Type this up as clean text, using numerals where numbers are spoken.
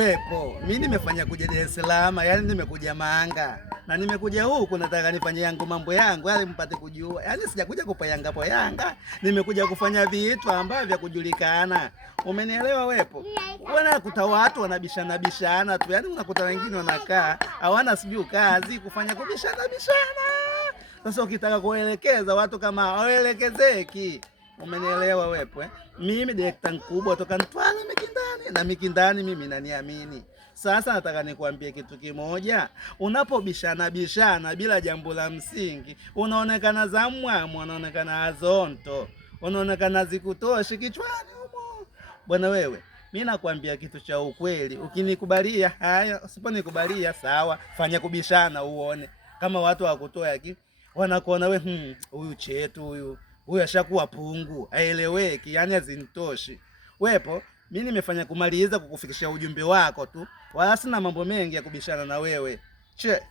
Wepo, mimi nimefanya kuja Dar es Salaam, yani nimekuja Manga. Na nimekuja huku nataka nifanye yangu mambo yangu, yani mpate kujua. Yani sijakuja kupayanga po Yanga, nimekuja kufanya vitu ambavyo vya kujulikana. Umenielewa Wepo? Unakuta watu wanabishana tu. Yani unakuta wengine wanakaa, hawana sijui kazi kufanya kubishana. Sasa ukitaka kuelekeza watu kama hawaelekezeki. Umenielewa Wepo eh? Mimi direkta mkubwa toka Mtwara Mikindani, na Mikindani mimi naniamini. Sasa nataka nikwambie kitu kimoja, unapobishana bila jambo la msingi, unaonekana zamwamu, unaonekana azonto, unaonekana zikutoshi kichwani humo. Bwana wewe, mimi nakwambia kitu cha ukweli, ukinikubalia haya, usiponikubalia sawa, fanya kubishana uone. Kama watu wakutoa wanakuona we huyu chetu huyu ashakuwa pungu, aeleweki, yani azinitoshi. Wepo, mimi nimefanya kumaliza kukufikishia ujumbe wako tu. Wala sina mambo mengi ya kubishana na wewe. Che.